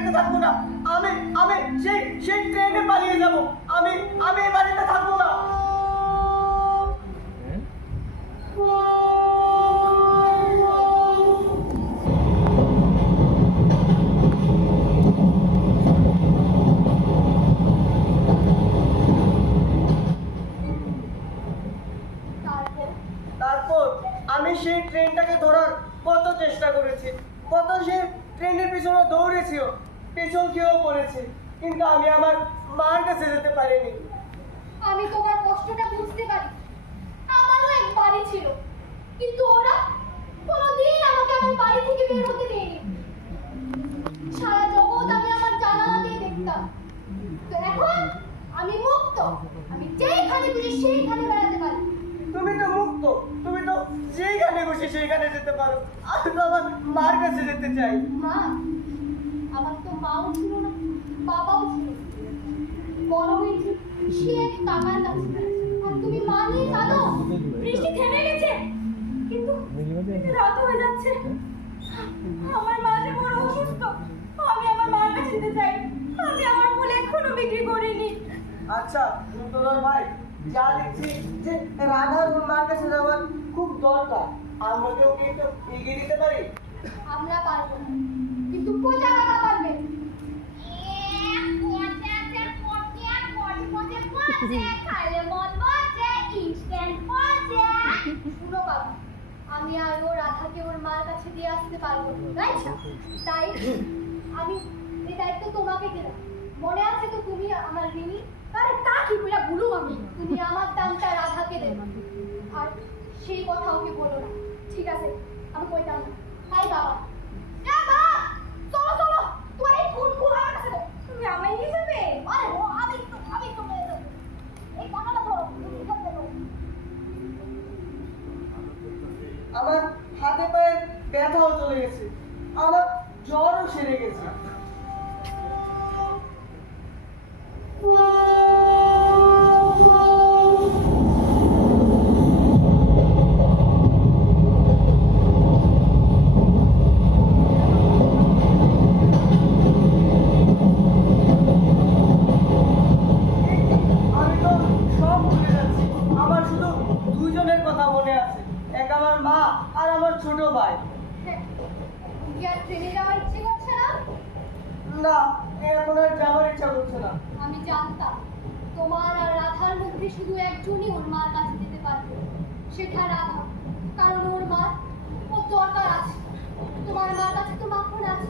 বাড়িতে থাকবো না। আমি আমি সেই ট্রেনে পালিয়ে যাব। আমি আমি এই বাড়িতে থাকবো না। তারপর আমি সেই ট্রেনটাকে ধরার কত চেষ্টা করেছি, কত সে ট্রেনের পিছনে দৌড়েছিও, পেছন খেয়েও পড়েছি, কিন্তু আমি আমার মার কাছে যেতে পারিনি। আমি তোমার কষ্টটা বুঝতে পারি। আমারও এক বাড়ি ছিল, কিন্তু ওরা কোনোদিন আমাকে আমার বাড়ি থেকে বের হতে দেয়নি। সারা জগৎ আমি আমার জানালা দিয়ে দেখতাম। তো এখন আমি মুক্ত, আমি যেখানে খুশি সেইখানে বেড়াতে পারি। তুমি তো মুক্ত, তুমি তো যেইখানে খুশি সেইখানে যেতে পারো। আমি তো আমার মার কাছে যেতে চাই। মা, আমার তো মাও ছিল না, বাবাও ছিল না। বড় হয়েছি সে এক টাকার কাছে, আর তুমি মা নিয়ে কাঁদো। বৃষ্টি থেমে গেছে, কিন্তু রাত হয়ে যাচ্ছে। আমার মা যে বড় অসুস্থ, আমি আমার মার কাছে যেতে চাই। আমি আমার ফুল এখনো বিক্রি করিনি। আচ্ছা তোমার ভাই, যা দেখছি যে রাধার ওর মার কাছে যাওয়ার খুব দরকার, আমরা কি ওকে একটু এগিয়ে দিতে পারি? আমরা পারবো না, কিন্তু পচা কাকা পারবে। শুনো বাবা, আমি আর ও রাধাকে ওর মার কাছে দিয়ে আসতে পারবো না। আচ্ছা, তাই আমি এই দায়িত্ব তোমাকে দিলাম। মনে আছে তো তুমি আমার ঋণী? আরে তা কি পুরা ভুলু আমি। তুমি আমার দামটা রাধাকে দেবে, আর সেই কথা ওকে বলো না, ঠিক আছে? আমি কইতাম না। তাই বাবা, এ মা, চলো চলো, তোমার এই ফুল ফুল আমার কাছে দাও। তুমি আমায় নিয়ে যাবে? আরে ও আমি তো নিয়ে যাবো। এই টাকাটা ধরো, তুমি এখানে দেবো। আমার হাতে পায়ে ব্যথাও চলে গেছে, আমার জ্বরও সেরে গেছে। আমি তো সব ভুলে যাচ্ছি, আমার শুধু দুজনের কথা মনে আছে, এক আমার মা আর আমার ছোট ভাই। হ্যাঁ, কি আর ট্রেনে যাওয়ার ইচ্ছে করছে না? না, এখন আর যাওয়ার ইচ্ছা করছে না। আমি জানতাম তোমার আর রাধার মধ্যে শুধু একজনই ওর মার কাছে যেতে পারবে, সেটা রাধা। কারণ ওর মার ওর দরকার আছে। তোমার মার কাছে তো মাখন আছে,